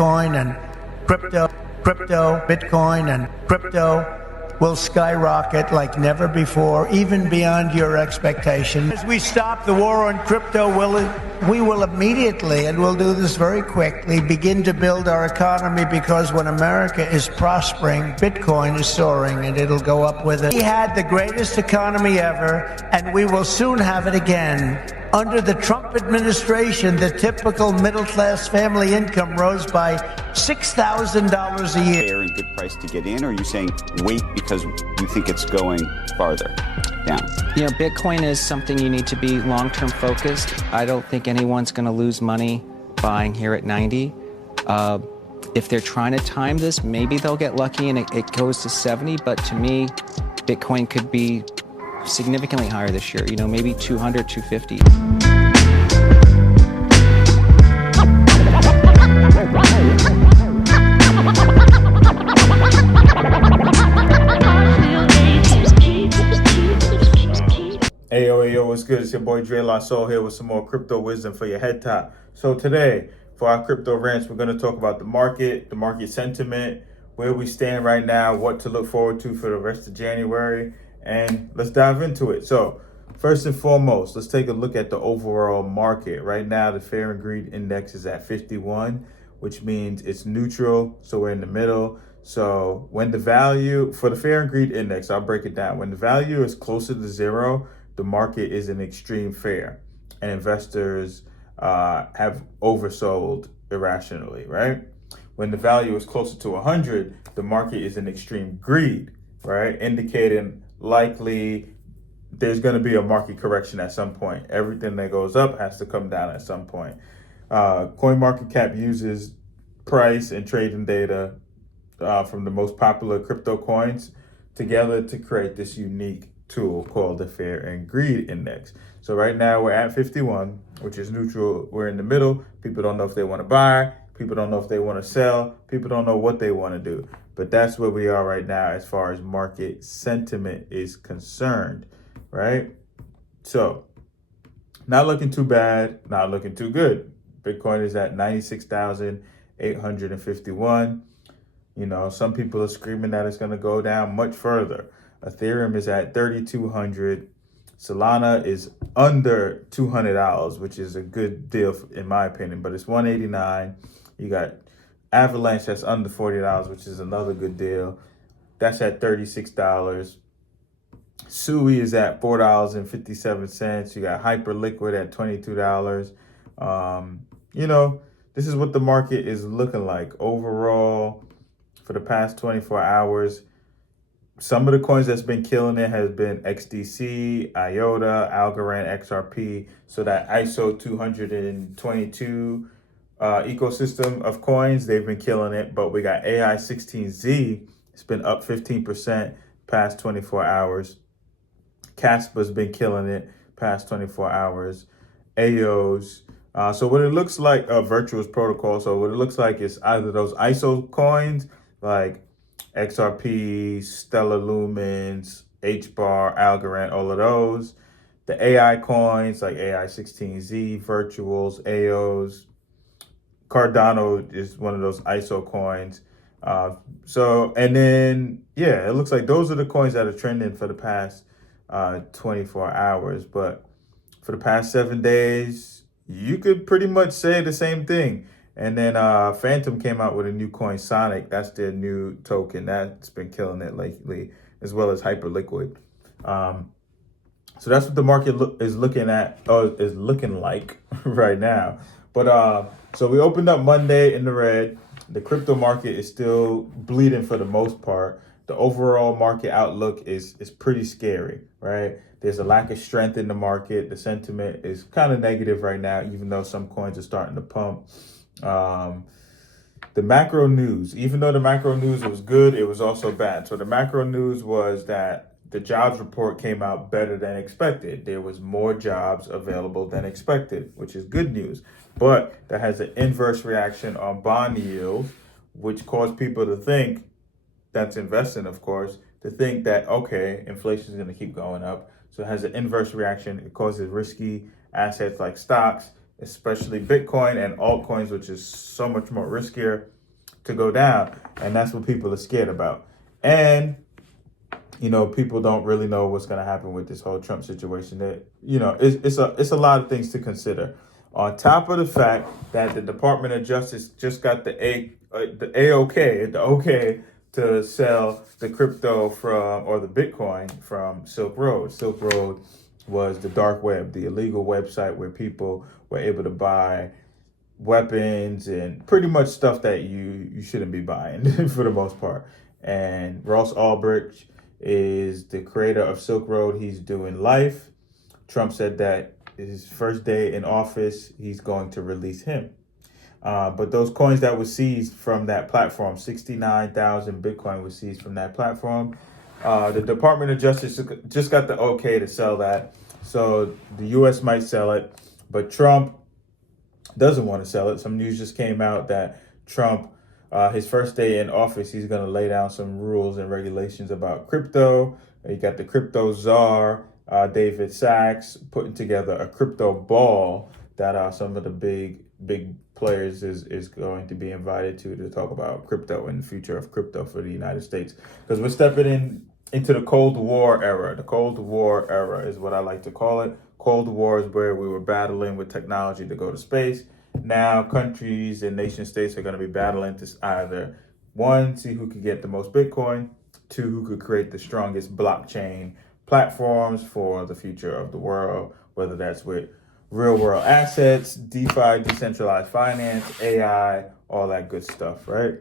Bitcoin and Bitcoin and crypto will skyrocket like never before, even beyond your expectations. As we stop the war on crypto, we will immediately, and we'll do this very quickly, begin to build our economy, because when America is prospering, Bitcoin is soaring and it'll go up with it. We had the greatest economy ever, and we will soon have it again. Under the Trump administration, the typical middle-class family income rose by $6,000 a year. Fair and good price to get in, or are you saying wait because you think it's going farther down? You know, Bitcoin is something you need to be long-term focused. I don't think anyone's going to lose money buying here at 90. If they're trying to time this, maybe they'll get lucky and it goes to 70. But to me, Bitcoin could be significantly higher this year, you know, maybe 200, 250. Ayo, what's good? It's your boy Dre La Soul here with some more crypto wisdom for your head top. So today, for our crypto rants, we're going to talk about the market sentiment, where we stand right now, what to look forward to for the rest of January, and let's dive into it. So first and foremost, let's take a look at the overall market. Right now, the Fear and Greed Index is at 51, which means it's neutral, so we're in the middle. So when the value, for the Fear and Greed Index, I'll break it down. When the value is closer to zero, the market is in extreme fear, and investors have oversold irrationally, right? When the value is closer to 100, the market is in extreme greed, right? Indicating likely there's going to be a market correction at some point. Everything that goes up has to come down at some point. CoinMarketCap uses price and trading data from the most popular crypto coins together to create this unique tool called the Fear and Greed Index. So right now we're at 51, which is neutral. We're in the middle. People don't know if they want to buy. People don't know if they want to sell. People don't know what they want to do. But that's where we are right now as far as market sentiment is concerned, right? So not looking too bad, not looking too good. Bitcoin is at 96,851. You know, some people are screaming that it's going to go down much further. Ethereum is at 3,200. Solana is under $200, which is a good deal in my opinion, but it's 189. You got Avalanche that's under $40, which is another good deal. That's at $36. Sui is at $4.57. You got Hyperliquid at $22. You know, this is what the market is looking like overall for the past 24 hours. Some of the coins that's been killing it has been XDC, IOTA, Algorand, XRP. So that ISO 222 ecosystem of coins, they've been killing it. But we got AI16Z, it's been up 15% past 24 hours. Caspa's been killing it past 24 hours. AOS. So what it looks like, Virtuous Protocol. So what it looks like is either those ISO coins like XRP, Stellar Lumens, HBAR, Algorand, all of those. The AI coins like AI16Z, Virtuals, AOS. Cardano is one of those ISO coins. And then, yeah, it looks like those are the coins that are trending for the past 24 hours. But for the past 7 days, you could pretty much say the same thing. And then Phantom came out with a new coin, Sonic. That's their new token. That's been killing it lately, as well as Hyperliquid. So that's what the market is looking like right now. But so we opened up Monday in the red. The crypto market is still bleeding for the most part. The overall market outlook is pretty scary, right? There's a lack of strength in the market. The sentiment is kind of negative right now, even though some coins are starting to pump. The macro news, even though the macro news was good, it was also bad. So the macro news was that the jobs report came out better than expected. There was more jobs available than expected, which is good news. But that has an inverse reaction on bond yields, which caused people to think, that's investing, of course, to think that, okay, inflation is going to keep going up. So it has an inverse reaction. It causes risky assets like stocks especially Bitcoin and altcoins, which is so much more riskier to go down. And that's what people are scared about. And, people don't really know what's going to happen with this whole Trump situation. That, it's a lot of things to consider. On top of the fact that the Department of Justice just got the okay to sell the crypto or the Bitcoin from Silk Road. Silk Road was the dark web, the illegal website where people were able to buy weapons and pretty much stuff that you shouldn't be buying for the most part. And Ross Ulbricht is the creator of Silk Road. He's doing life. Trump said that his first day in office, he's going to release him. But those coins that were seized from that platform, 69,000 Bitcoin was seized from that platform. The Department of Justice just got the okay to sell that. So the U.S. might sell it, but Trump doesn't want to sell it. Some news just came out that Trump, his first day in office, he's going to lay down some rules and regulations about crypto. You got the crypto czar, David Sachs, putting together a crypto ball that some of the big players is going to be invited to talk about crypto and the future of crypto for the United States. Because we're stepping into the Cold War era. The Cold War era is what I like to call it. Cold War is where we were battling with technology to go to space. Now countries and nation states are going to be battling to either, one, see who could get the most Bitcoin, two, who could create the strongest blockchain platforms for the future of the world, whether that's with real world assets, DeFi, decentralized finance, AI, all that good stuff, right?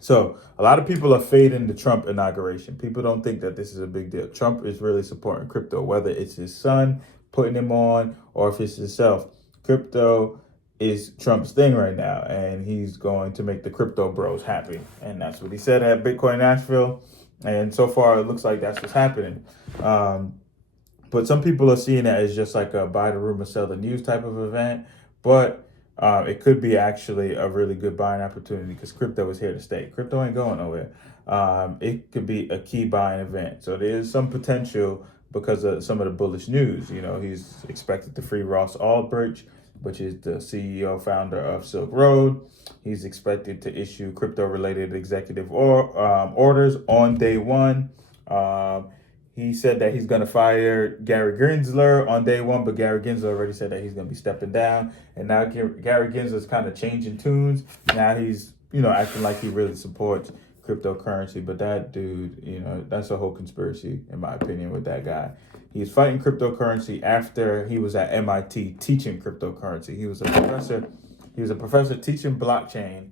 So a lot of people are fading the Trump inauguration. People don't think that this is a big deal. Trump is really supporting crypto, whether it's his son putting him on or if it's himself. Crypto is Trump's thing right now, and he's going to make the crypto bros happy. And that's what he said at Bitcoin Nashville. And so far, it looks like that's what's happening. But some people are seeing it as just like a buy the rumor, sell the news type of event. But it could be actually a really good buying opportunity because crypto is here to stay. Crypto ain't going nowhere. It could be a key buying event. So there's some potential because of some of the bullish news. He's expected to free Ross Ulbricht, which is the CEO founder of Silk Road. He's expected to issue crypto-related executive orders on day one. He said that he's going to fire Gary Gensler on day one, but Gary Gensler already said that he's going to be stepping down. And now Gary Gensler is kind of changing tunes. Now he's, acting like he really supports cryptocurrency. But that dude, that's a whole conspiracy, in my opinion, with that guy. He's fighting cryptocurrency after he was at MIT teaching cryptocurrency. He was a professor. He was a professor teaching blockchain.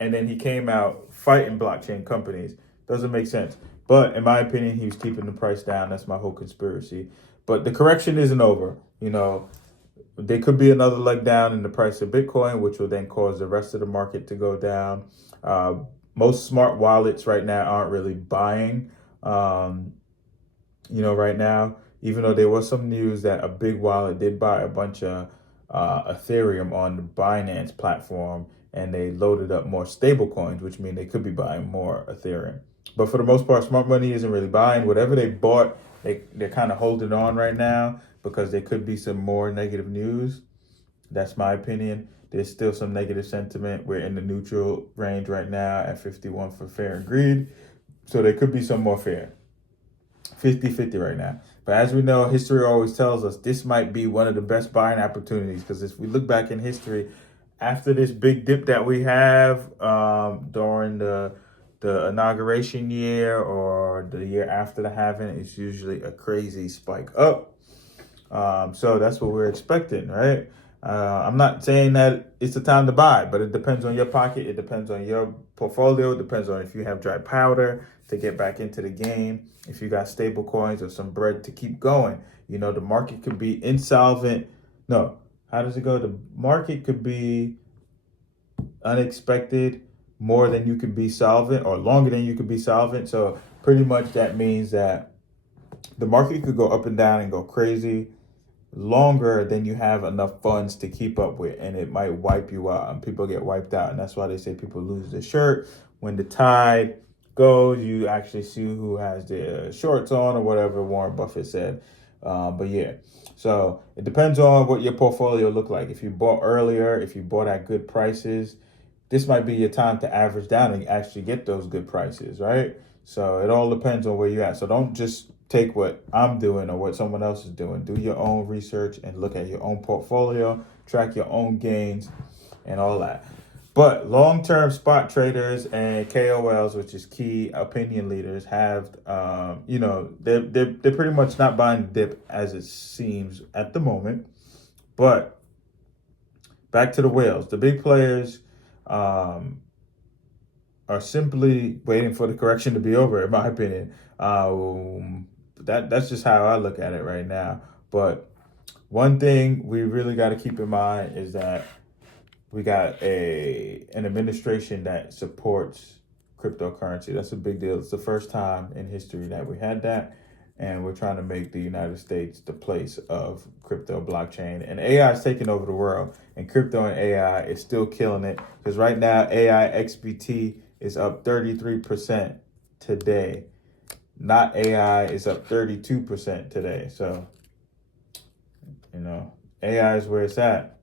And then he came out fighting blockchain companies. Doesn't make sense. But in my opinion, he was keeping the price down. That's my whole conspiracy. But the correction isn't over. There could be another leg down in the price of Bitcoin, which will then cause the rest of the market to go down. Most smart wallets right now aren't really buying, right now, even though there was some news that a big wallet did buy a bunch of Ethereum on the Binance platform, and they loaded up more stable coins, which means they could be buying more Ethereum. But for the most part, smart money isn't really buying. Whatever they bought, they're kind of holding on right now because there could be some more negative news. That's my opinion. There's still some negative sentiment. We're in the neutral range right now at 51 for fair and greed. So there could be some more fair. 50-50 right now. But as we know, history always tells us this might be one of the best buying opportunities, because if we look back in history, after this big dip that we have during the inauguration year or the year after the halving, it's usually a crazy spike up. So that's what we're expecting, right? I'm not saying that it's the time to buy, but it depends on your pocket. It depends on your portfolio. It depends on if you have dry powder to get back into the game, if you got stable coins or some bread to keep going. The market could be insolvent. No, how does it go? The market could be unexpected more than you can be solvent, or longer than you can be solvent. So pretty much that means that the market could go up and down and go crazy longer than you have enough funds to keep up with, and it might wipe you out, and people get wiped out. And that's why they say people lose their shirt. When the tide goes, you actually see who has their shorts on, or whatever Warren Buffett said. But yeah, so it depends on what your portfolio look like. If you bought earlier, if you bought at good prices, this might be your time to average down and actually get those good prices, right? So it all depends on where you're at. So don't just take what I'm doing or what someone else is doing. Do your own research and look at your own portfolio, track your own gains and all that. But long-term spot traders and KOLs, which is key opinion leaders, have, they're pretty much not buying the dip as it seems at the moment. But back to the whales, the big players are simply waiting for the correction to be over, in my opinion. That's just how I look at it right now. But one thing we really got to keep in mind is that we got an administration that supports cryptocurrency. That's a big deal. It's the first time in history that we had that. And we're trying to make the United States the place of crypto blockchain. And AI is taking over the world. And crypto and AI is still killing it. Because right now, AI XBT is up 33% today. Not AI is up 32% today. So, AI is where it's at.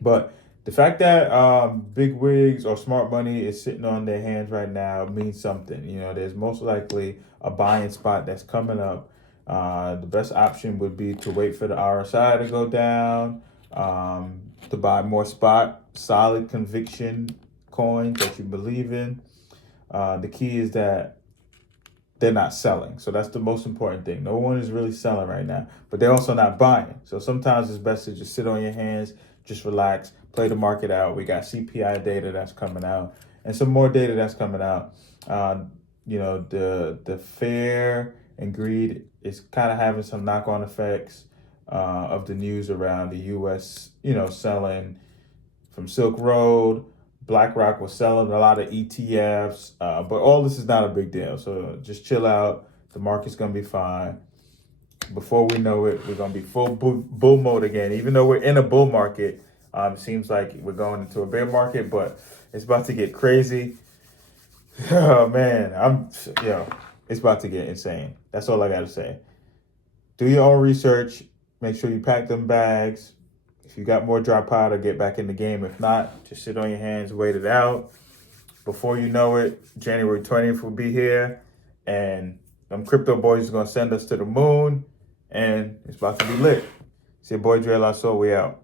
But the fact that big wigs or smart money is sitting on their hands right now means something. There's most likely a buying spot that's coming up. The best option would be to wait for the RSI to go down, to buy more solid conviction coins that you believe in. The key is that they're not selling. So that's the most important thing. No one is really selling right now, but they're also not buying. So sometimes it's best to just sit on your hands, just relax, play the market out. We got CPI data that's coming out and some more data that's coming out. The fear and greed is kind of having some knock-on effects of the news around the U.S., selling from Silk Road. BlackRock was selling a lot of ETFs, but all this is not a big deal. So just chill out. The market's going to be fine. Before we know it, we're going to be full bull mode again. Even though we're in a bull market, it seems like we're going into a bear market, but it's about to get crazy. Oh, man, it's about to get insane. That's all I got to say. Do your own research. Make sure you pack them bags. If you got more dry powder, get back in the game. If not, just sit on your hands, wait it out. Before you know it, January 20th will be here. And them crypto boys are going to send us to the moon. And it's about to be lit. It's your boy Dre Lasso. We out.